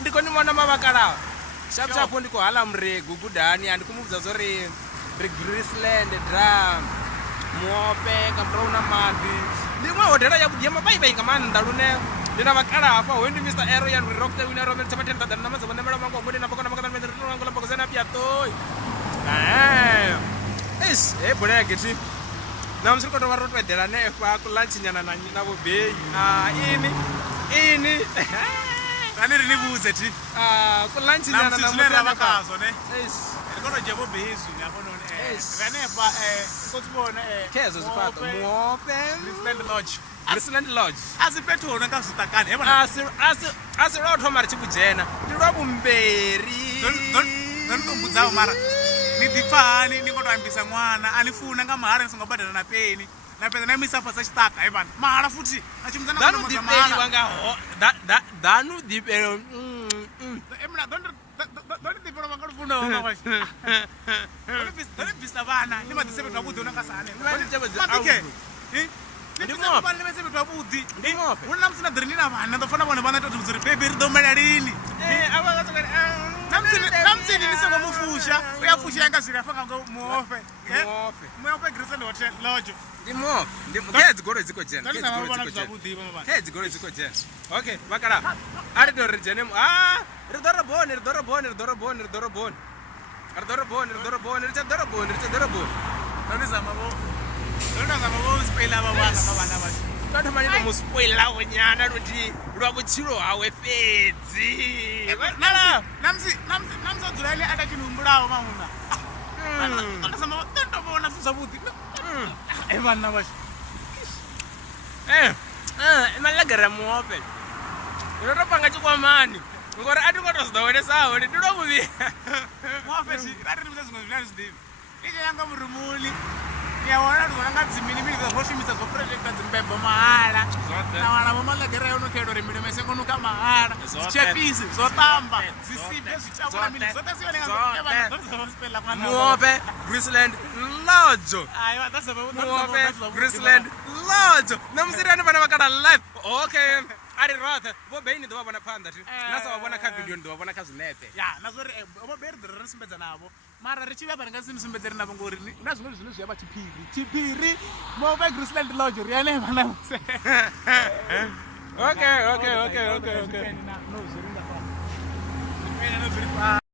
ndikoni vona mavakalawa shapu ndiko hala muregu kudhani handikumubvudza zo regrisland dram muope kambrauna mandi ndimwe hodhera yamabaibainga manda lune ndina vakalafa wendi Mr. Ero yanrirokte winerome chamatendadana namazavonamela mango ngodi napakonamakatanmezirinongolapakozana piatoi es ebuleketi namusiri koto varotwedhera nefa kulanchinyana navo bei ini Rani rini buze ti. Kulanchinyana namusiri vakazo ne. Ndikono jebo bezu ne apono rani pa kotibona kezo zipato muope Graceland Lodge. Asipetona ngasutakani yabona asirotho mari chikujena ndirobumberi ndondombudzawo mara nidipfani ndingotoambisa mwana anifuna ngamahara nisingobhadhara napeni napedza naimisa pasa chitaka aivana mahara futi danudipero ndonibvisa vana nimadzisepetwa budhi unangasane ndimesepetwabudhi una namusina dhiri nina vana ndofana vona vana totibzuri bebi ridomela lini namtsini nisengomufusha uyafusha yangazviri afanga muope Graceland Hotel Lodge ndimope dziko jena okay vakala ari doro rijene ridorobhoni ndotomanyina muspoila wonyana roti rwavuchiro hawe fedzi namsadzura ile atachinumburawo mamuna ndazamatondovaona zvabudhi vana vacho malagara muope inotopanga chikwamani ngori atingotozidaonesawo ndiromuvi muope ratirimisa zvimwe zvinari zvidivi ichayanga murimuli yaona ndizvonanga dzimini zvoshumisa zvoprojekta dzimbebho mahara navana vomalagera unokedo rimiri mesengonuka mahara zichepisi zvotamba zisipe zvichakura mili zote muope Graceland Lodge Graceland Lodge namusirani vana vakada live okay ari rothe vobeini ndovavona panda ti nasavavona kavideo ndovavona kazvinepe ya nazori voberi dhiri rinosimbedza navo mara richivapa ringasinisimbedzeri navo ngori na zvimwe zvino zviyava chipiri mope Graceland Lodge riyane vana vose okay